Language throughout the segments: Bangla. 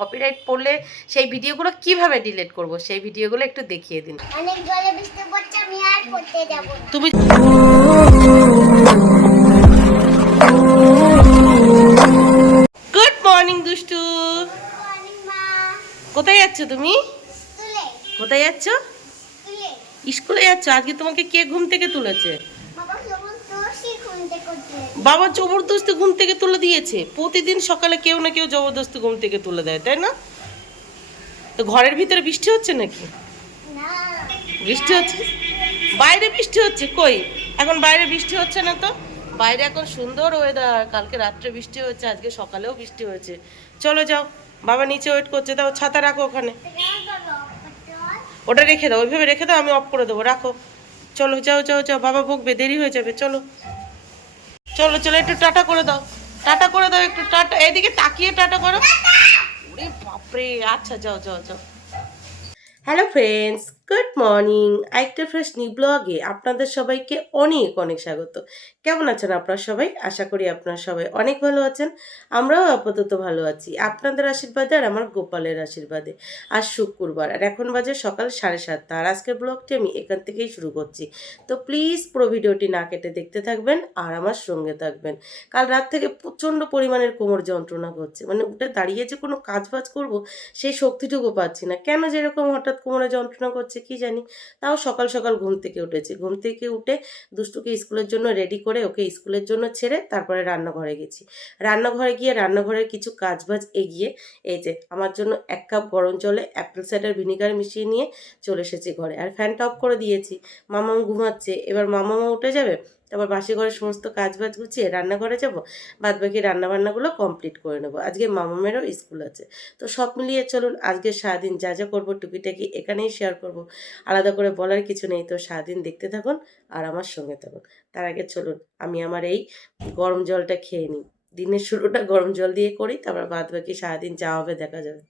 কপিরাইট পড়লে সেই ভিডিওগুলো কিভাবে ডিলিট করব সেই ভিডিওগুলো একটু দেখিয়ে দিন। অনেক জলে বৃষ্টি পড়ছে, আমি আর পড়তে যাব না। তুমি গুড মর্নিং দুষ্টু, মর্নিং মা। কোথায় যাচ্ছ তুমি? তুলে কোথায় যাচ্ছ? তুলে স্কুলে যাচ্ছ? আজকে তোমাকে কে ঘুম থেকে তুলেছে? বাবা সবুজ তোষি খুনতে করতে। বাবা জবরদস্তি ঘুম থেকে তুলে দিয়েছে। প্রতিদিন সকালে কেউ না কেউ জবরদস্তি ঘুম থেকে তুলে দেয়, তাই না? তো ঘরের ভিতরে বৃষ্টি হচ্ছে নাকি? না, বৃষ্টি হচ্ছে বাইরে, বৃষ্টি হচ্ছে কই? এখন বাইরে বৃষ্টি হচ্ছে না তো। বাইরে এখন সুন্দর ওয়েদার, কালকে রাত্রে বৃষ্টি হয়েছে, আজকে সকালেও বৃষ্টি হয়েছে। চলো যাও, বাবা নিচে ওয়েট করছে, দাও ছাতা রাখো ওখানে, ওটা রেখে দাও, ওইভাবে রেখে দাও, আমি অফ করে দেবো, রাখো। চলো যাও যাও যাও, বাবা বকবে, দেরি হয়ে যাবে। চলো চলো চলো, একটু টাটা করে দাও, টাটা করে দাও, একটু টাটা, এদিকে তাকিয়ে টাটা করো। ওরে বাপরে, আচ্ছা যাও যাও যাও। Hello friends, good morning. আরেকটা ফ্রেশ নিউ ব্লগে আপনাদের সবাইকে অনেক অনেক স্বাগত। কেমন আছেন আপনারা সবাই? আশা করি আপনারা সবাই অনেক ভালো আছেন। আমরাও আপাতত ভালো আছি আপনাদের আশীর্বাদে আর আমার গোপালের আশীর্বাদে। আজ শুক্রবার আর এখন বাজে সকাল 7:30। আর আজকের ব্লগটি আমি এখান থেকেই শুরু করছি। তো প্লিজ পুরো ভিডিওটি না কেটে দেখতে থাকবেন আর আমার সঙ্গে থাকবেন। কাল রাত থেকে প্রচণ্ড পরিমাণের কোমর যন্ত্রণা করছে, মানে উঠে দাঁড়িয়ে যে কোনো কাজ বাজ করবো সেই শক্তিটুকু পাচ্ছি না। কেন যেরকম হঠাৎ কোমরে যন্ত্রণা করছে কি জানি। তাও সকাল সকাল ঘুম থেকে উঠেছি, ঘুম থেকে উঠে দুষ্টুকে স্কুলের জন্য রেডি করে ওকে স্কুলের জন্য ছেড়ে তারপরে রান্নাঘরে গেছি। রান্নাঘরে গিয়ে রান্নাঘরের কিছু কাজ বাজ এগিয়ে এই যে আমার জন্য 1 কাপ গরম জলে অ্যাপেল সাইডার ভিনিগার মিশিয়ে নিয়ে চলে এসেছি ঘরে। আর ফ্যানটা অফ করে দিয়েছি। মামাম ঘুমাচ্ছে, এবার মামামা উঠে যাবে, তারপর বাসি ঘরের সমস্ত কাজ বাজ গুছিয়ে রান্নাঘরে যাব, বাদ বাকি রান্নাবান্নাগুলো কমপ্লিট করে নেবো। আজকে মামামেরও স্কুল আছে। তো সব মিলিয়ে চলুন আজকে সারাদিন যা যা করবো টুকিটাকি এখানেই শেয়ার করব, আলাদা করে বলার কিছু নেই। তো সারাদিন দেখতে থাকুন আর আমার সঙ্গে থাকুন। তার আগে চলুন আমি আমার এই গরম জলটা খেয়ে নিই। দিনের শুরুটা গরম জল দিয়ে করি, তারপর বাদ বাকি সারাদিন যা হবে দেখা যাবে,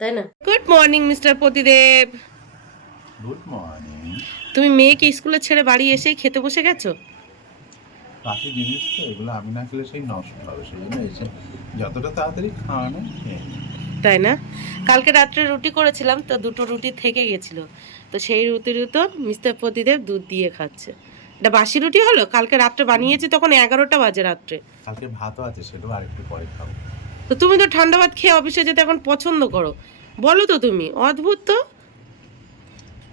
তাই না? Good morning mister Pratidev. Good morning. তুমি মেয়েকে স্কুলে ছেড়ে বাড়ি এসেই খেতে বসে গেছো? বাকি জিনিস তো এগুলো আমি না খেলে সেই নষ্ট হবে, সেই জন্য এসে যতটা তাড়াতাড়ি খাওয়ানো খেয়ে নিই। তাই না? কালকে রাত্রে রুটি করেছিলাম, তো 2টো রুটি থেকে গেছিলো, তো সেই রুটির তো মিস্টার প্রতিদেব দুধ দিয়ে খাচ্ছে। এটা বাসি রুটি হলো, কালকে রাত্রে বানিয়েছি তখন 11টা বাজে রাত্রে। কালকে ভাতও আছে, সেটাও আরেকটু পরে খাবো। তো তুমি তো ঠান্ডা ভাত খেয়ে অফিসে যেতে এখন পছন্দ করো, বলো তো তুমি, অদ্ভুত তো।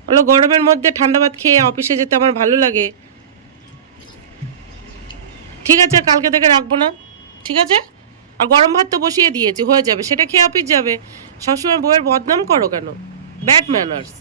বলো গরমের মধ্যে ঠান্ডা ভাত খেয়ে অফিসে যেতে আমার ভালো লাগে। ঠিক আছে, কালকে থেকে রাখবো না, ঠিক আছে? আর গরম ভাত তো বসিয়ে দিয়েছি, হয়ে যাবে, সেটা খেয়ে অফিস যাবে। সবসময় বউয়ের বদনাম করো কেন? Bad manners.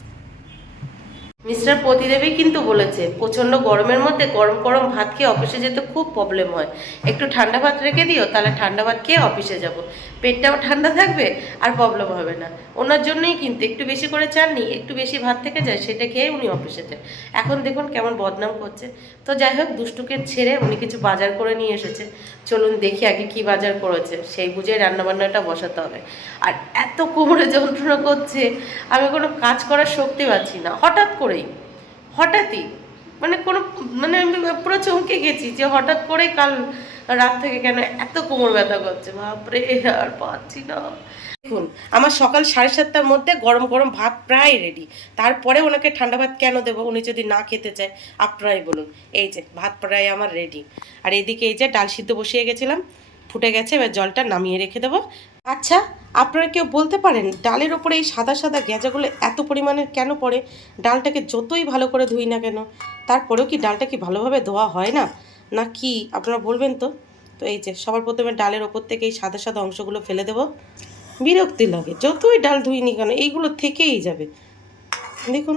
মিস্টার প্রতিদেবই কিন্তু বলেছে প্রচণ্ড গরমের মধ্যে গরম গরম ভাত খেয়ে অফিসে যেতে খুব প্রবলেম হয়, একটু ঠান্ডা ভাত রেখে দিও, তাহলে ঠান্ডা ভাত খেয়ে অফিসে যাব, পেটটাও ঠান্ডা থাকবে আর প্রবলেম হবে না। ওনার জন্যই কিন্তু একটু বেশি করে চাননি, একটু বেশি ভাত থেকে যায়, সেটা খেয়ে উনি অফিসে যান। এখন দেখুন কেমন বদনাম করছে। তো যাই হোক, দুষ্টুকে ছেড়ে উনি কিছু বাজার করে নিয়ে এসেছে। চলুন দেখি আগে কি বাজার করেছে, সেই বুঝে রান্নাবান্নাটা বসাতে হবে। আর এত কোমরে যন্ত্রণা করছে, আমি কোনো কাজ করার শক্তি পাচ্ছি না। হঠাৎই মানে কোনো মানে আমি পুরো চমকে গেছি যে হঠাৎ করেই কাল রাত থেকে কেন এত কোমর ব্যথা করছে, বাপরে আর পাচ্ছি না। দেখুন আমার সকাল 7:30টার মধ্যে গরম গরম ভাত প্রায় রেডি, তারপরে ওনাকে ঠান্ডা ভাত কেন দেবো উনি যদি না খেতে চায়? আপনারাই বলুন। এই যে ভাত প্রায় আমার রেডি, আর এদিকে এই যে ডাল সিদ্ধ বসিয়ে গেছিলাম, ফুটে গেছে, এবার জলটা নামিয়ে রেখে দেবো। আচ্ছা, আপনারা কেউ বলতে পারেন ডালের ওপরে এই সাদা সাদা গ্যাজাগুলো এত পরিমাণের কেন পড়ে? ডালটাকে যতই ভালো করে ধুই না কেন, তারপরেও কি ডালটা কি ভালোভাবে ধোয়া হয় না, না কি আপনারা বলবেন তো? তো এই যে সবার প্রথমে ডালের ওপর থেকে এই সাদা সাদা অংশগুলো ফেলে দেবো। বিরক্তি লাগে, যতই ডাল ধুইনি কেন এইগুলো থেকেই যাবে, দেখুন।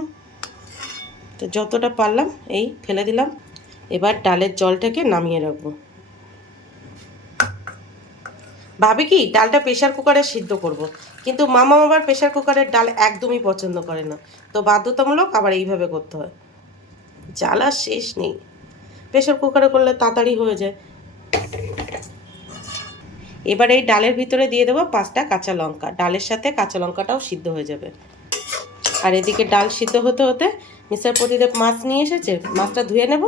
তো যতটা পারলাম এই ফেলে দিলাম। এবার ডালের জলটাকে নামিয়ে রাখবো। ভাবে কি ডালটা প্রেশার কুকারে সিদ্ধ করব, কিন্তু মামা আবার প্রেশার কুকারের ডাল একদমই পছন্দ করে না, তো বাধ্যতামূলক আবার এইভাবে করতে হয়। জ্বালা শেষ নেই, প্রেশার কুকারে করলে তাড়াতাড়ি হয়ে যায়। এবার এই ডালের ভিতরে দিয়ে দেবো 5টা কাঁচা লঙ্কা, ডালের সাথে কাঁচা লঙ্কাটাও সিদ্ধ হয়ে যাবে। আর এদিকে ডাল সিদ্ধ হতে হতে মিস্টার প্রতিদেব মাছ নিয়ে এসেছে, মাছটা ধুয়ে নেব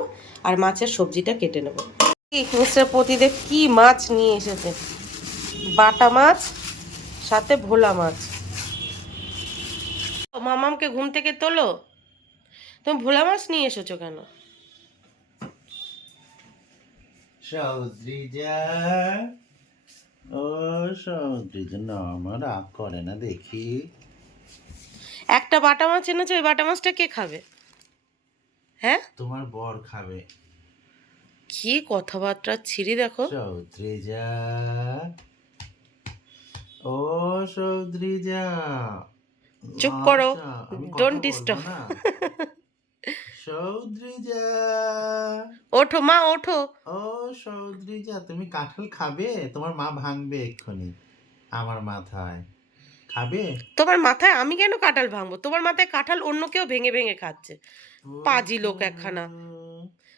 আর মাছের সবজিটা কেটে নেব। মিস্টার প্রতিদেব কি মাছ নিয়ে এসেছে? বাটা মাছ, সাথে ভোলা মাছ। মামামকে ঘুম থেকে তোলো, তুমি ভোলা মাছ নিয়ে এসেছো কেন? সৌদ্রিজা, ও সৌদ্রিজা, না আমার রাগ করে না দেখি। একটা বাটা মাছ এনেছো, ওই বাটা মাছটা কে খাবে? হ্যাঁ, তোমার বর খাবে। কি কথাবার্তা ছিরি দেখো। সৌদ্রিজা, ও সৌদ্রিজা, চুপ করো, আচ্ছা, আমি কথা ডোন্ট বলবো ডিস্টার্ব। না। সৌদ্রিজা, ওঠো মা, ওঠো। ও সৌদ্রিজা, তুমি কাঁঠাল খাবে? তোমার মা ভাঙবে এক্ষুনি আমার মাথায়। খাবে? তোমার মাথায় আমি কেন কাঁঠাল ভাঙবো? তোমার মাথায় কাঁঠাল অন্য কেউ ভেঙে ভেঙে খাচ্ছে। পাজি লোক একখানা।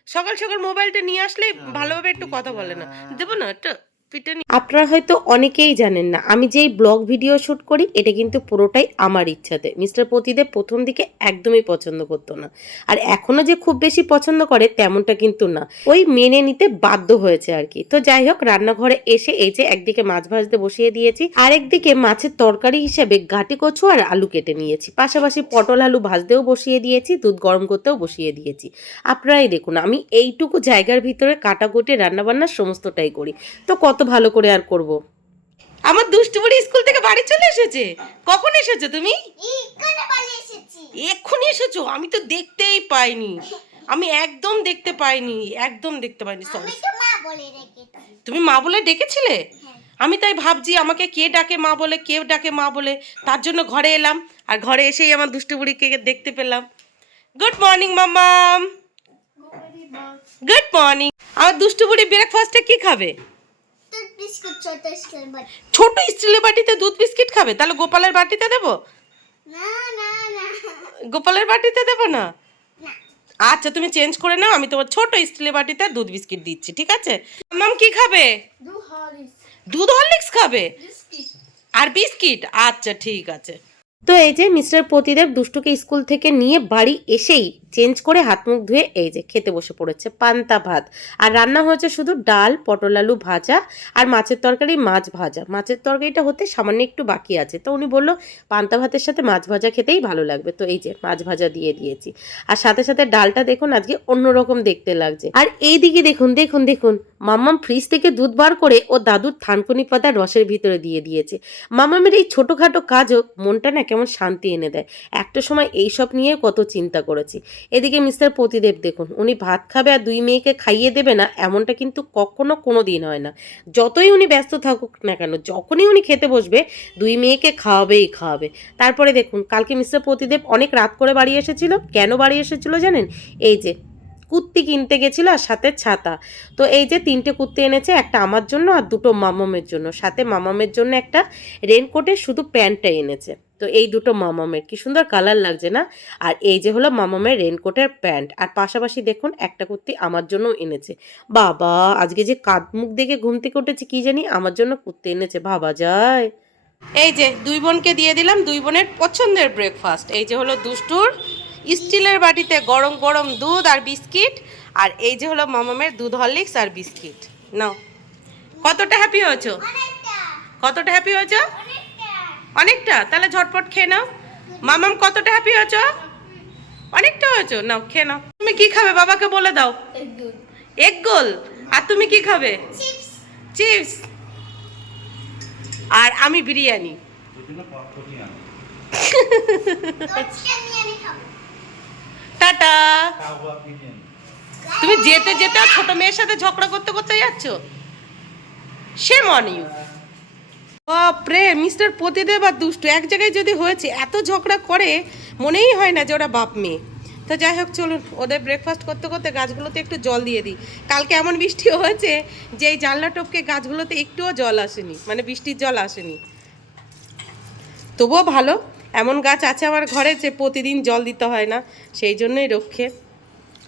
সকাল সকাল মোবাইলটা নিয়ে আসলে ভালোভাবে একটু কথা বলে না, দেবো না একটা পিঠে। আপনারা হয়তো অনেকেই জানেন না, আমি যেই ব্লগ ভিডিও শুট করি এটা কিন্তু পুরোটাই আমার ইচ্ছাতে। মিস্টার প্রতিদেব প্রথম দিকে একদমই পছন্দ করতো না, আর এখনো যে খুব বেশি পছন্দ করে তেমনটা কিন্তু না, ওই মেনে নিতে বাধ্য হয়েছে আর কি। তো যাই হোক, রান্নাঘরে এসে এই যে একদিকে মাছ ভাজতে বসিয়ে দিয়েছি, আর একদিকে মাছের তরকারি হিসেবে গাটি কচু আর আলু কেটে নিয়েছি, পাশাপাশি পটল আলু ভাজতেও বসিয়ে দিয়েছি, দুধ গরম করতেও বসিয়ে দিয়েছি। আপনারাই দেখুন, আমি এইটুকু জায়গার ভিতরে কাটাকুটি রান্নাবান্নার সমস্তটাই করি, তো কত ভালো করে আর করব। আমার দুষ্টু বুড়ি স্কুল থেকে বাড়ি চলে এসেছে। কখন এসেছো তুমি? এখানে পালিয়ে এসেছি। এক্ষুনি এসেছো? আমি তো দেখতেই পাইনি, আমি একদম দেখতে পাইনি, একদম দেখতে পাইনি, সরি। আমি তো মা বলে রেখেছি। তুমি মা বলে ডেকেছিলে? হ্যাঁ। আমি তাই ভাবছি আমাকে কে ডাকে মা বলে, কে ডাকে মা বলে, তার জন্য ঘরে এলাম, আর ঘরে এসেই আমার দুষ্টু বুড়িকে দেখতে পেলাম। গুড মর্নিং মাম্মাম। Good morning. আমার দুষ্টু বুড়ি ব্রেকফাস্টে কি খাবে? দুধ বিস্কুট ছোট স্কুল বাট। ছোট স্টিলের বাটিতে দুধ বিস্কিট খাবে? তাহলে গোপালের বাটিতে দেবো? না না না গোপালের বাটিতে দেবো না? না। আচ্ছা, তুমি চেঞ্জ করে নাও, আমি তোমার ছোট স্টিলের বাটিতে দুধ বিস্কিট দিচ্ছি, ঠিক আছে? মাম কি খাবে? দুধ হরলিক্স খাবে আর বিস্কিট? আচ্ছা ঠিক আছে। তো এই যে মিস্টার প্রতিদেব দুষ্টুকে স্কুল থেকে নিয়ে বাড়ি এসেই চেঞ্জ করে হাত মুখ ধুয়ে এই যে খেতে বসে পড়েছে পান্তা ভাত। আর রান্না হয়েছে শুধু ডাল, পটল আলু ভাজা আর মাছের তরকারি, মাছ ভাজা। মাছের তরকারিটা হতে সামান্য একটু বাকি আছে, তো উনি বললো পান্তা ভাতের সাথে মাছ ভাজা খেতেই ভালো লাগবে, তো এই যে মাছ ভাজা দিয়ে দিয়েছি। আর সাথে সাথে ডালটা দেখুন আজকে অন্যরকম দেখতে লাগছে। আর এইদিকে দেখুন দেখুন দেখুন, মাম্মাম ফ্রিজ থেকে দুধ বার করে ও দাদুর থানকুনি পাতা রসের ভিতরে দিয়ে দিয়েছে। মাম্মামের এই ছোটোখাটো কাজও মনটা না কেমন শান্তি এনে দেয়। একটা সময় এইসব নিয়ে কত চিন্তা করেছি। এদিকে মিস্টার প্রতিদেব দেখুন, উনি ভাত খাবে আর দুই মেয়েকে খাইয়ে দেবে না, এমনটা কিন্তু কখনো কোনো দিন হয় না। যতই উনি ব্যস্ত থাকুক না কেন, যখনই উনি খেতে বসবে দুই মেয়েকে খাওয়াবেই খাওয়াবে। তারপরে দেখুন, কালকে মিস্টার প্রতিদেব অনেক রাত করে বাড়ি এসেছিল। কেন বাড়ি এসেছিল জানেন? এই যে কুর্তি কিনতে গেছিল আর সাথে ছাতা। তো এই যে 3টে কুর্তি এনেছে, একটা আমার জন্য আর 2টো মামামের জন্য, সাথে মামামের জন্য একটা রেনকোটের শুধু প্যান্টটা এনেছে। তো এই 2টো মামামের কি সুন্দর কালার লাগছে না? আর এই যে হলো মামামের রেনকোটের প্যান্ট, আর পাশাপাশি দেখুন একটা কুর্তি আমার জন্য এনেছে। বাবা, আজকে যে কাঁধ মুখ দেখে ঘুম থেকে উঠেছে কি জানি, আমার জন্য কুর্তি এনেছে, ভাবা যায়। এই যে দুই বোনকে দিয়ে দিলাম দুই বোনের পছন্দের ব্রেকফাস্ট। এই যে হলো দুষ্টুর স্টিলের বাটিতে গরম গরম দুধ আর বিস্কিট, আর এই যে হলো মামামের দুধ হরলিক্স আর বিস্কিট। নাও, কতটা হ্যাপি হয়েছো? অনেকটা কতটা হ্যাপি হয়েছো? অনেকটা। অনেকটা? তাহলে ঝটপট খেয়ে নাও। মামাম কতটা হ্যাপি হয়েছো? অনেকটা হয়েছো, নাও খেয়ে নাও। তুমি কি খাবে বাবাকে বলে দাও। এগ গোল। আর তুমি কি খাবে? চিপস। চিপস। আর আমি বিরিয়ানি। দোস্তকে নিয়ে আমি খাবো। টাটা। তুমি যেতে যেতে ছোট মেয়ের সাথে ঝগড়া করতে করতে যাচ্ছ। Shame on you. বাপরে, মিস্টার প্রতিদেব আর দুষ্টু এক জায়গায় যদি হয়েছে, এত ঝগড়া করে মনেই হয় না যে ওরা বাপ মেয়ে। তো যাই হোক, চলুন ওদের ব্রেকফাস্ট করতে করতে গাছগুলোতে একটু জল দিয়ে দিই। কালকে এমন বৃষ্টি হয়েছে যে এই জানলা টপকে গাছগুলোতে একটুও জল আসেনি, মানে বৃষ্টির জল আসেনি। তবুও ভালো, এমন গাছ আছে আমার ঘরে যে প্রতিদিন জল দিতে হয় না, সেই জন্যই রক্ষে।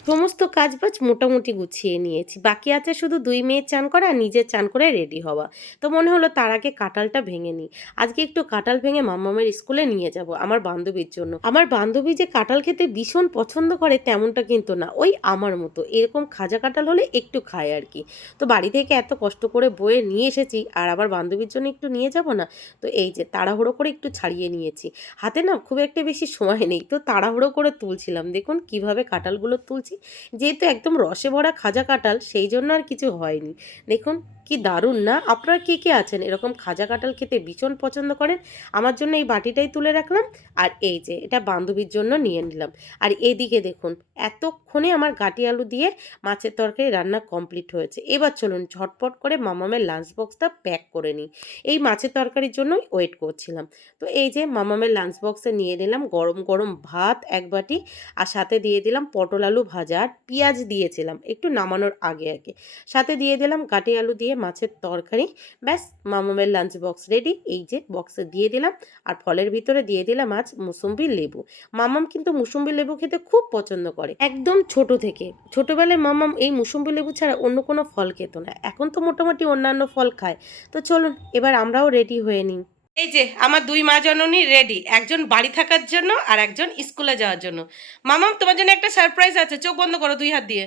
সমস্ত কাজবাজ মোটামুটি গুছিয়ে নিয়েছি, বাকি আছে শুধু দুই মেয়ের চান করা আর নিজের চান করে রেডি হওয়া। তো মনে হলো তার আগে কাঁঠালটা ভেঙে নিই। আজকে একটু কাঁঠাল ভেঙে মাম্মামের স্কুলে নিয়ে যাব আমার বান্ধবীর জন্য। আমার বান্ধবী যে কাঁঠাল খেতে ভীষণ পছন্দ করে তেমনটা কিন্তু না, ওই আমার মতো এরকম খাজা কাঁঠাল হলে একটু খায় আর কি। তো বাড়ি থেকে এত কষ্ট করে বয়ে নিয়ে এসেছি আর আবার বান্ধবীর জন্য একটু নিয়ে যাব না, তো এই যে তাড়াহুড়ো করে একটু ছাড়িয়ে নিয়েছি। হাতে না খুব একটা বেশি সময় নেই, তো তাড়াহুড়ো করে তুলছিলাম। দেখুন কিভাবে কাঁঠালগুলো তুলছি, যেহেতু একদম রসে ভরা খাজা কাঁঠাল সেই জন্য আর কিছু হয়নি। দেখুন কি দারুণ না? আপনারা কে কে আছেন এরকম খাজা কাঁঠাল খেতে ভীষণ পছন্দ করেন? আমার জন্য এই বাটিটাই তুলে রাখলাম, আর এই যে এটা বান্ধবীর জন্য নিয়ে নিলাম। আর এদিকে দেখুন এতক্ষণে আমার গাটি আলু দিয়ে মাছের তরকারি রান্না কমপ্লিট হয়েছে। এবার চলুন ঝটপট করে মামামের লাঞ্চ বক্সটা প্যাক করে নিই। এই মাছের তরকারির জন্যই ওয়েট করছিলাম। তো এই যে মামামের লাঞ্চ বক্সে নিয়ে নিলাম গরম গরম ভাত এক বাটি, আর সাথে দিয়ে দিলাম পটল আলু ভাজা, আর পেঁয়াজ দিয়েছিলাম একটু নামানোর আগে আগে। সাথে দিয়ে দিলাম গাটি আলু দিয়ে মাছের তরকারি। ব্যাস মামামের লাঞ্চ বক্স রেডি। এই যে বক্সে দিয়ে দিলাম, আর ফলের ভিতরে দিয়ে দিলাম আজ মুসুম্বি লেবু। মামাম কিন্তু মুসুম্বি লেবু খেতে খুব পছন্দ করে একদম ছোট থেকে। ছোটবেলায় মামাম এই মুসুম্বি লেবু ছাড়া অন্য কোনো ফল খেত না, এখন তো মোটামুটি অন্যান্য ফল খায়। তো চলুন এবার আমরাও রেডি হয়ে নিই। এই যে আমার দুই মা জননী রেডি, একজন বাড়ি থাকার জন্য আর একজন স্কুলে যাওয়ার জন্য। মামাম তোমার জন্য একটা সারপ্রাইজ আছে, চোখ বন্ধ করো দুই হাত দিয়ে।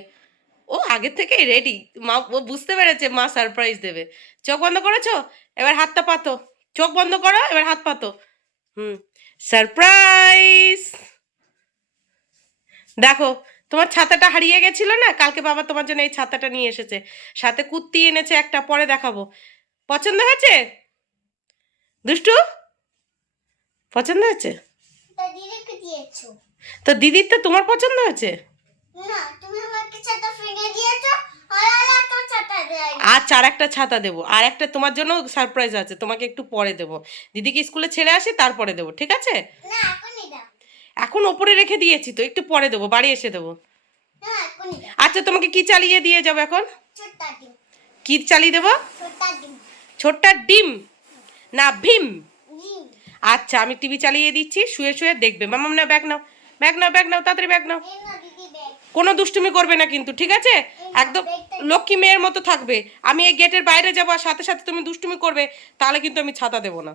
ও আগের থেকেই রেডি, মা ও বুঝতে পেরেছে মা সারপ্রাইজ দেবে। চোখ বন্ধ করেছো, এবার হাতটা পাতো। চোখ বন্ধ করো, এবার হাত পাতো। সারপ্রাইজ। দেখো তোমার ছাতাটা হারিয়ে গেছিল না, কালকে বাবা তোমার জন্য এই ছাতাটা নিয়ে এসেছে, সাথে কুর্তি এনেছে একটা, পরে দেখাবো। পছন্দ হয়েছে দুষ্টু? পছন্দ হয়েছে? তা দিদিকে দিয়েছো? তো দিদির তো তোমার পছন্দ হয়েছে। না, তুমি আমাকে ছাতা ফিরিয়ে দিয়েছো, আর একটা ছাতা দেয়নি। আচ্ছা আর একটা ছাতা দেবো, আর একটা তোমার জন্য সারপ্রাইজ আছে, তোমাকে একটু পরে দেবো। দিদিকে স্কুলে ছেড়ে আসি তারপরে দেবো, ঠিক আছে? না, এখনই দাও। এখন ওপরে রেখে দিয়েছি তো, একটু পরে দেবো, বাড়ি এসে দেবো। না, এখনই দাও। আচ্ছা তোমাকে কি চালিয়ে দিয়ে যাবো এখন? ছোট্টা ডিম। কি চালিয়ে দেবো? ছোট্টা ডিম। ছোট্টা ডিম না ভীম? ডিম। আচ্ছা আমি টিভি চালিয়ে দিচ্ছি, শুয়ে শুয়ে দেখবে। মামাম না ব্যাগ নাও, ব্যাগ নাও, ব্যাগ নাও, তাড়াতাড়ি ব্যাগ নাও। এই না দিদি ব্যাগ। কোনো দুষ্টুমি করবে না কিন্তু, ঠিক আছে? একদম লক্ষ্মী মেয়ের মতো থাকবে। আমি এই গেটের বাইরে যাবো আর সাথে সাথে তুমি দুষ্টুমি করবে, তাহলে কিন্তু আমি ছাতা দেবো না,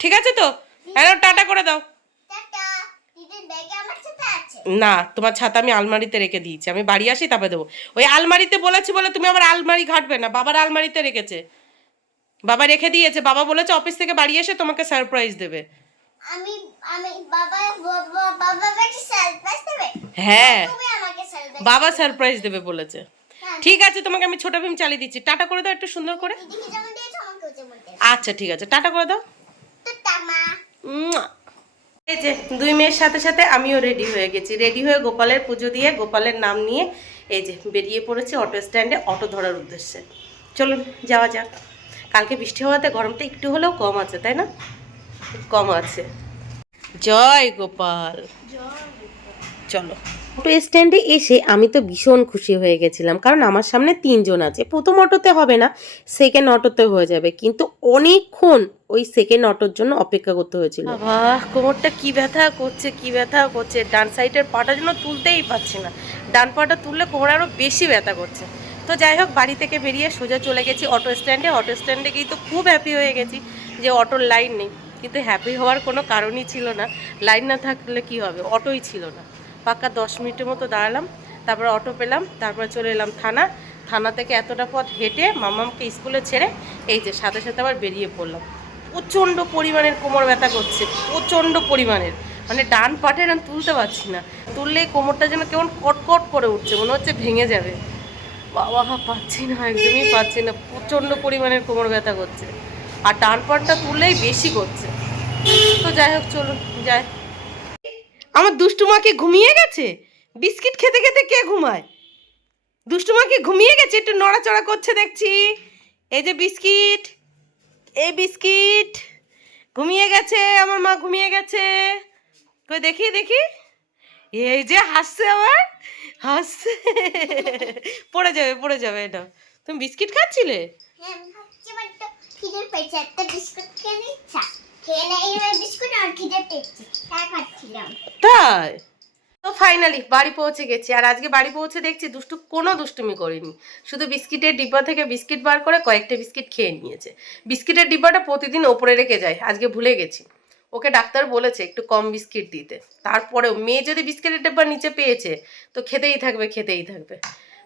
ঠিক আছে তো? হ্যাঁ টাটা করে দাও। টাটা। দিদির ব্যাগে আমার ছাতা আছে। না তোমার ছাতা আমি আলমারিতে রেখে দিয়েছি, আমি বাড়ি আসি তারপরে দেবো। ওই আলমারিতে বলেছি বলে তুমি আবার আলমারি ঘাটবে না, বাবার আলমারিতে রেখেছে, বাবা রেখে দিয়েছে। বাবা বলেছে অফিস থেকে বাড়ি এসে তোমাকে সারপ্রাইজ দেবে। আমি আমি বাবা বাবা বাবা আমাকে সারপ্রাইজ দেবে? হ্যাঁ তুমি আমাকে সারপ্রাইজ বাবা সারপ্রাইজ দেবে বলেছে। হ্যাঁ। ঠিক আছে তোমাকে আমি ছোট ভীম চালিয়ে দিচ্ছি, টাটা করে দাও একটু সুন্দর করে। দিদিকে যেমন দিয়েছো আমাকেও যেমন দিয়েছো। আচ্ছা ঠিক আছে টাটা করে দাও। তো টামা। মুয়া। এই যে দুই মেয়ের সাথে সাথে আমিও রেডি হয়ে গেছি, রেডি হয়ে গোপালের পুজো দিয়ে গোপালের নাম নিয়ে এই যে বেরিয়ে পড়েছি অটো স্ট্যান্ডে অটো ধরার উদ্দেশ্যে। চলুন যাওয়া যাক। কালকে বৃষ্টি হওয়াতে গরমটা একটু হলেও কম আছে, তাই না? কম আছে। জয় গোপাল। চলো। অটো স্ট্যান্ডে এসে আমি তো ভীষণ খুশি হয়ে গেছিলাম, কারণ আমার সামনে তিনজন আছে। প্রথম অটোতে হবে না, সেকেন্ড অটোতে হয়ে যাবে, কিন্তু অনেকক্ষণ ওই সেকেন্ড অটোর জন্য অপেক্ষা করতে হয়েছিল। বাবা কোমরটা কি ব্যথা করছে, কি ব্যথা করছে। ডান সাইডের পাটা যেন তুলতেই পারছি না, ডান পাটা তুললে কোমর আরও বেশি ব্যথা করছে। তো যাই হোক বাড়ি থেকে বেরিয়ে সোজা চলে গেছি অটো স্ট্যান্ডে। অটো স্ট্যান্ডে গিয়ে তো খুব হ্যাপি হয়ে গেছি যে অটোর লাইন নেই, কিন্তু হ্যাপি হওয়ার কোনো কারণই ছিল না। লাইন না থাকলে কি হবে, অটোই ছিল না। পাক্কা 10 মিনিটের মতো দাঁড়ালাম, তারপর অটো পেলাম, তারপরে চলে এলাম থানা। থানা থেকে এতটা পথ হেঁটে মামামকে স্কুলে ছেড়ে এই যে সাথে সাথে আবার বেরিয়ে পড়লাম। প্রচণ্ড পরিমাণের কোমর ব্যথা করছে, প্রচণ্ড পরিমাণের, মানে ডান পাটে আমি তুলতে পারছি না, তুললেই কোমরটা যেন কেমন কটকট করে উঠছে, মনে হচ্ছে ভেঙে যাবে। বাবা পাচ্ছি না, একদমই পাচ্ছি না, প্রচণ্ড পরিমাণের কোমর ব্যথা করছে, আর ডান পাটটা তুললেই বেশি করছে। তো যাই হোক চলুন যাই। আমার দুষ্টুমা কি ঘুমিয়ে গেছে? বিস্কিট খেতে খেতে কে ঘুমায়? দুষ্টুমা কি ঘুমিয়ে গেছে? একটু নড়াচড়া করছে দেখছি। এই যে বিস্কিট, এই বিস্কিট ঘুমিয়ে গেছে, আমার মা ঘুমিয়ে গেছে। কই দেখি দেখি, এই যে হাসছে, আমার হাসছে। পড়ে যাবে পড়ে যাবে। এটা তুমি বিস্কিট খাচ্ছিলে? হ্যাঁ, আমি ভাবছি আমার তো খিদে পেয়েছে, একটা বিস্কুট খেয়ে নিচ্ছা। খেয়ে না এই বিস্কুট আর খিদে পেয়েছে, তাই খাচ্ছিলাম। তাই? তো ফাইনালি বাড়ি পৌঁছে গেছি, আর আজকে বাড়ি পৌঁছে দেখছি দুষ্টু কোনো দুষ্টুমি করিনি, শুধু বিস্কিটের ডিব্বা থেকে বিস্কিট বার করে কয়েকটা বিস্কিট খেয়ে নিয়েছে। বিস্কিটের ডিব্বাটা প্রতিদিন ওপরে রেখে যায়, আজকে ভুলে গেছি। ওকে ডাক্তার বলেছে একটু কম বিস্কিট দিতে, তারপরেও মেয়ে যদি বিস্কিটের ডিব্বা নিচে পেয়েছে তো খেতেই থাকবে খেতেই থাকবে।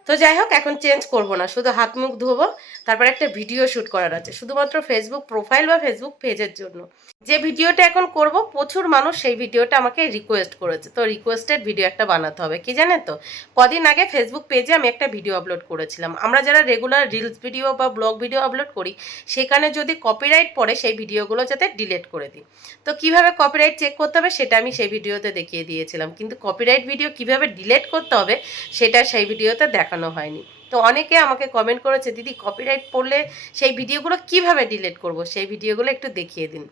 তো যাই হোক, এখন চেঞ্জ করব না, শুধু হাত মুখ ধোবো, তারপর একটা ভিডিও শ্যুট করার আছে শুধুমাত্র ফেসবুক প্রোফাইল বা ফেসবুক পেজের জন্য। যে ভিডিওটা এখন করব প্রচুর মানুষ সেই ভিডিওটা আমাকে রিকোয়েস্ট করেছে, তো রিকোয়েস্টেড ভিডিও একটা বানাতে হবে। কি জানেন তো, কদিন আগে ফেসবুক পেজে আমি একটা ভিডিও আপলোড করেছিলাম। আমরা যারা রেগুলার রিলস ভিডিও বা ব্লগ ভিডিও আপলোড করি, সেখানে যদি কপিরাইট পড়ে সেই ভিডিওগুলো যাতে ডিলিট করে দিই। তো কিভাবে কপিরাইট চেক করতে হবে সেটা আমি সেই ভিডিওতে দেখিয়ে দিয়েছিলাম, কিন্তু কপিরাইট ভিডিও কিভাবে ডিলিট করতে হবে সেটা সেই ভিডিওতে দেখানো হয়নি। তো অনেকে আমাকে কমেন্ট করেছে, দিদি কপিরাইট পড়লে সেই ভিডিওগুলো কিভাবে ডিলিট করব, সেই ভিডিওগুলো একটু দেখিয়ে দিন।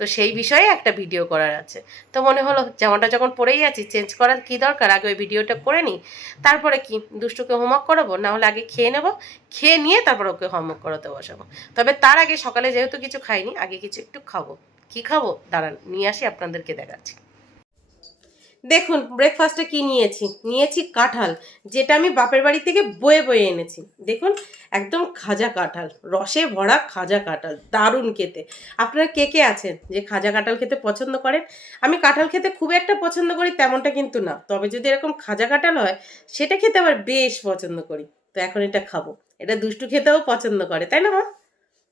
তো সেই বিষয়ে একটা ভিডিও করার আছে। তো মনে হলো জামাটা যখন পরেই আছি, চেঞ্জ করার কি দরকার, আগে ওই ভিডিওটা করে নিই, তারপরে কি দুষ্টুকে হোমওয়ার্ক করাবো, না হলে আগে খেয়ে নেবো, খেয়ে নিয়ে তারপর ওকে হোমওয়ার্ক করাতে বসাবো। তবে তার আগে সকালে যেহেতু কিছু খাইনি, আগে কিছু একটু খাবো। কি খাবো দাঁড়ান নিয়ে আসি, আপনাদেরকে দেখাচ্ছি। দেখুন ব্রেকফাস্টে কি নিয়েছি কাঁঠাল, যেটা আমি বাপের বাড়ি থেকে বয়ে বয়ে এনেছি। দেখুন একদম খাজা কাঁঠাল, রসে ভরা খাজা কাঁঠাল, দারুণ খেতে। আপনারা কে কে আছেন যে খাজা কাঁঠাল খেতে পছন্দ করেন? আমি কাঁঠাল খেতে খুব একটা পছন্দ করি তেমনটা কিন্তু না, তবে যদি এরকম খাজা কাঁঠাল হয় সেটা খেতে আবার বেশ পছন্দ করি। তো এখন এটা খাবো, এটা দুষ্টু খেতেও পছন্দ করে, তাই না মা?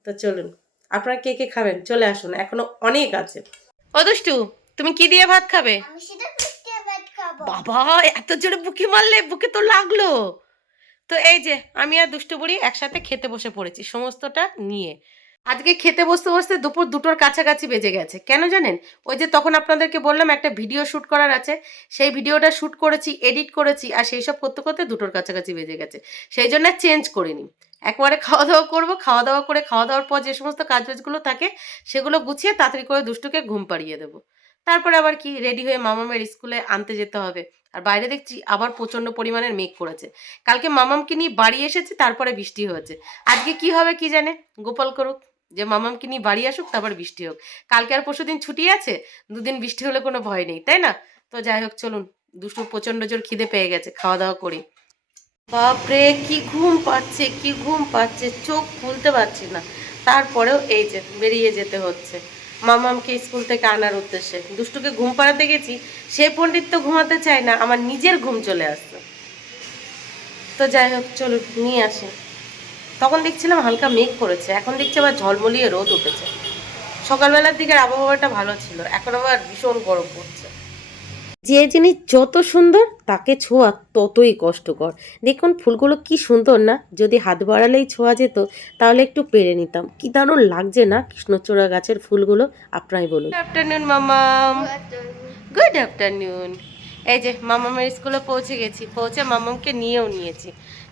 তো চলুন, আপনারা কে কে খাবেন চলে আসুন, এখনো অনেক আছে। ও দুষ্টু, তুমি কি দিয়ে ভাত খাবে? আমি সেটা মিষ্টি ভাত খাবো। বাবা এত জোরে বুকি মারলে, বুকে তো লাগলো। তো এই যে আমি আর দুষ্টু বুড়ি একসাথে খেতে বসে পড়েছি সমস্তটা নিয়ে। আজকে খেতে বসতে বসতে দুপুর 2টোর কাছাকাছি বেজে গেছে। কেন জানেন? ওই যে তখন আপনাদেরকে বললাম একটা ভিডিও শ্যুট করার আছে, সেই ভিডিওটা শ্যুট করেছি, এডিট করেছি, আর সেই সব করতে করতে 2টোর কাছাকাছি বেজে গেছে। সেই জন্য চেঞ্জ করিনি, একবারে খাওয়া দাওয়া করবো, খাওয়া দাওয়া করে খাওয়া দাওয়ার পর যে সমস্ত কাজবাজগুলো থাকে সেগুলো গুছিয়ে তাড়াতাড়ি করে দুষ্টুকে ঘুম পাড়িয়ে দেবো। তারপরে আবার কি রেডি হয়ে মামামের স্কুলে আনতে যেতে হবে। আর বাইরে দেখছি আবার প্রচণ্ড পরিমাণের মেঘ করেছে। কালকে মামামকে নিয়ে বাড়ি এসেছে, তারপরে বৃষ্টি হয়েছে। আজকে কি হবে কি জানে, গোপাল করুক, যে মামামকে নিয়ে বাড়ি আসুক তারপর বৃষ্টি হোক। কালকে আর পরশুদিন ছুটি আছে, 2 দিন বৃষ্টি হলে কোনো ভয় নেই, তাই না? তো যাই হোক চলুন, দুষ্টু প্রচণ্ড জোর খিদে পেয়ে গেছে, খাওয়া দাওয়া করি। বাপরে কি ঘুম পাচ্ছে, কি ঘুম পাচ্ছে, চোখ খুলতে পারছি না। তারপরেও এই যে বেরিয়ে যেতে হচ্ছে মামামকে স্কুল থেকে আনার উদ্দেশ্যে। দুষ্টুকে ঘুম পাড়াতে গেছি, সে পণ্ডিত তো ঘুমাতে চায় না, আমার নিজের ঘুম চলে আসছে। তো যাই হোক চলুন নিয়ে আসি। তখন দেখছিলাম হালকা মেঘ করেছে, এখন দেখছি আবার ঝলমলিয়ে রোদ উঠেছে। সকালবেলার দিকের আবহাওয়াটা ভালো ছিল, এখন আবার ভীষণ গরম পড়ছে। যে জিনিস যত সুন্দর তাকে ছোঁয়া ততই কষ্টকর। দেখুন ফুলগুলো কি সুন্দর না, যদি হাত বাড়ালেই ছোঁয়া যেত তাহলে একটু পেরে নিতাম। কি দারুণ লাগছে না কৃষ্ণচূড়া গাছের ফুলগুলো, আপনারাই বলুন। গুড আফটারনুন মামাম। Good afternoon. এই যে মামামের স্কুলে পৌঁছে গেছি, পৌঁছে মামামকে নিয়েও নিয়েছি,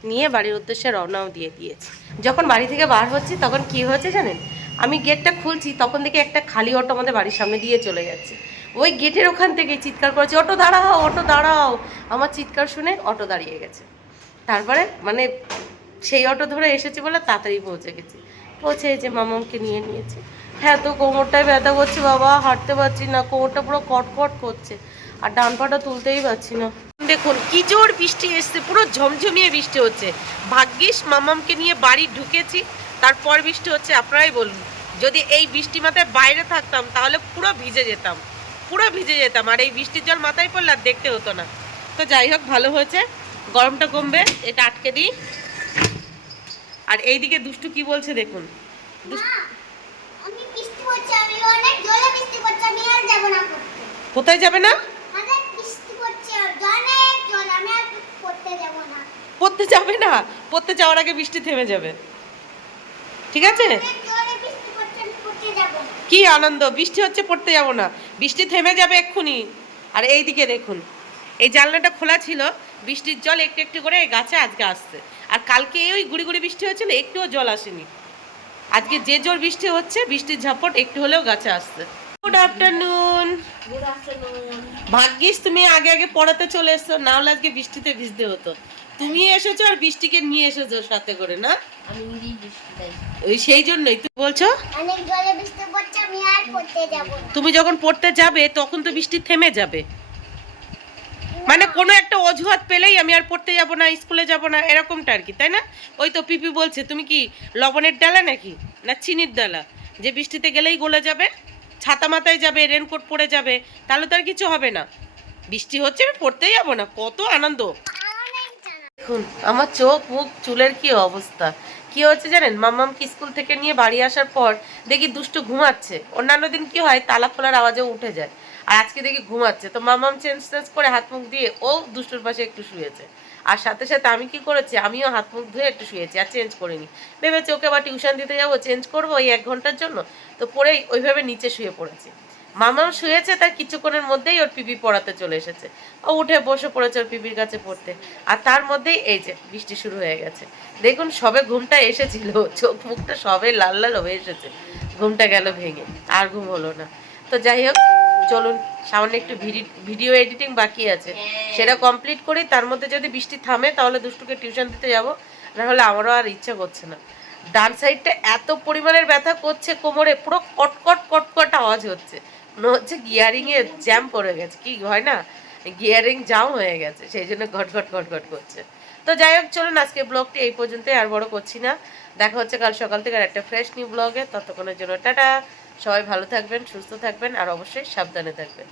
নিয়ে বাড়ির উদ্দেশ্যে রওনাও দিয়ে দিয়েছি। যখন বাড়ি থেকে বার হচ্ছি তখন কি হয়েছে জানেন, আমি গেটটা খুলছি তখন দেখি একটা খালি অটো আমাদের বাড়ির সামনে দিয়ে চলে যাচ্ছে। ওই গেটের ওখান থেকে চিৎকার করেছে, অটো দাঁড়াও অটো দাঁড়াও। আমার চিৎকার শুনে অটো দাঁড়িয়ে গেছে। তারপরে মানে সেই অটো ধরে এসেছি বলে তাড়াতাড়ি পৌঁছে গেছি। পৌঁছে এই যে মামামকে নিয়ে নিয়েছি। হ্যাঁ তো কোমরটায় ব্যথা করছে বাবা, হাঁটতে পারছি না, কোমরটা পুরো কটকট করছে, আর ডান পাটা তুলতেই পারছি না। দেখুন কি জোর বৃষ্টি এসছে, পুরো ঝমঝমিয়ে বৃষ্টি হচ্ছে। ভাগ্যিস মামামকে নিয়ে বাড়ি ঢুকেছি, তারপর বৃষ্টি হচ্ছে। আপনারাই বলুন, যদি এই বৃষ্টি মাথায় বাইরে থাকতাম তাহলে পুরো ভিজে যেতাম, পুরো ভিজে যেতাম, আর এই বৃষ্টির জল মাথায় পড়লে আর দেখতে হতো না। তো যাই হোক ভালো হয়েছে, গরমটা কমবে, এটা আটকে দিই। আর এইদিকে দুষ্টু কি বলছে দেখুন। আমি বৃষ্টি পড়ছে, আমি অনেক জোরে বৃষ্টি পড়ছে, আমি আর যাব না পড়তে। কোথায় যাবে না? অনেক বৃষ্টি পড়ছে, অনেক জল, আমি আর পড়তে যাব না। পড়তে যাবে না? পড়তে যাওয়ার আগে বৃষ্টি থেমে যাবে, ঠিক আছে? অনেক জোরে বৃষ্টি পড়ছে, আমি পড়তে যাব না। কি আনন্দ, বৃষ্টি হচ্ছে পড়তে যাব না, বৃষ্টি থেমে যাবে এক্ষুনি। আর এইদিকে দেখুন, এই জানলাটা খোলা ছিল, বৃষ্টির জল একটু একটু করে এই গাছে আজকে আসছে। আর কালকে ওই গুড়ি গুড়ি বৃষ্টি হয়েছিল, একটুও জল আসেনি। আজকে যে জোর বৃষ্টি হচ্ছে, বৃষ্টির ঝাপট একটু হলেও গাছে আসছে। Good afternoon. Good afternoon. ভাগ্যিস তুমি আগে আগে পড়াতে চলে এসছো, না হলে আজকে বৃষ্টিতে ভিজতে হতো। তুমি এসেছো আর বৃষ্টিকে নিয়ে এসেছো সাথে করে, না? আমি নিজেই বৃষ্টি চাই। ওই সেই জন্যই তুমি বলছো অনেক জোরে বৃষ্টি পড়ছে, আমি আর পড়তে যাব না। তুমি যখন পড়তে যাবে তখন তো বৃষ্টি থেমে যাবে। মানে কোনো একটা অজুহাত পেলেই আমি আর পড়তে যাব না, স্কুলে যাব না, এরকমটা আর কি, তাই না? ওই তো পিপি বলছে তুমি কি লবণের ডালা নাকি, না চিনির ডালা, যে বৃষ্টিতে গেলেই গলে যাবে, ছাতা মাথায় যাবে, রেনকোট পরে যাবে, তাহলে তো আর কিছু হবে না। বৃষ্টি হচ্ছে আমি পড়তেই যাবো না, কত আনন্দ। দেখুন আমার চোখ মুখ চুলের কি অবস্থা। কি হচ্ছে জানেন, মাম্মামকে স্কুল থেকে নিয়ে বাড়ি আসার পর দেখি দুষ্টু ঘুমাচ্ছে। অন্যান্য দিন কি হয়, তালা খোলার আওয়াজে উঠে যায়, আর আজকে দেখি ঘুমাচ্ছে। তো মাম্মাম চেঞ্জ টেঞ্জ করে হাত মুখ দিয়ে ও দুষ্টুর পাশে একটু শুয়েছে, আর সাথে সাথে আমি কি করেছি, আমিও হাত মুখ ধুয়ে একটু শুয়েছি, আর চেঞ্জ করিনি। ভেবেছি ওকে আবার টিউশন দিতে যাবো, চেঞ্জ করবো ওই 1 ঘন্টার জন্য, তো পরেই ওইভাবে নিচে শুয়ে পড়েছি। মামাও শুয়েছে, তার কিছুক্ষণের মধ্যেই ওর পিপি পড়াতে চলে এসেছে। ও উঠে বসে পড়েছে ওর পিপির কাছে পড়তে, আর তার মধ্যেই এই যে বৃষ্টি শুরু হয়ে গেছে। দেখুন সবে ঘুমটা এসেছিল, চোখ মুখটা সবে লাল লাল হয়ে এসেছে, ঘুমটা গেল ভেঙে, আর ঘুম হলো না। তো যাই হোক, চলুন সামনে একটু ভিডিও এডিটিং বাকি আছে, সেটা কমপ্লিট করি। তার মধ্যে যদি বৃষ্টি থামে তাহলে দুষ্টুকে টিউশন দিতে যাব, না হলে আমারও আর ইচ্ছা করছে না। ডান সাইডটা এত পরিমাণের ব্যথা করছে কোমরে, পুরো কটকট কটকট আওয়াজ হচ্ছে, মনে হচ্ছে গিয়ারিং এ জ্যাম পড়ে গেছে, কি হয় না, গিয়ারিং জাম হয়ে গেছে, সেই জন্য ঘটঘট ঘটঘট করছে। তো যাই হোক, চলুন আজকে ব্লগটি এই পর্যন্তই, আর বড় করছি না। দেখা হচ্ছে কাল সকাল থেকে আর একটা ফ্রেশ নিউ ব্লগে। ততক্ষণের জন্য টাটা। সবাই ভালো থাকবেন, সুস্থ থাকবেন, আর অবশ্যই সাবধানে থাকবেন।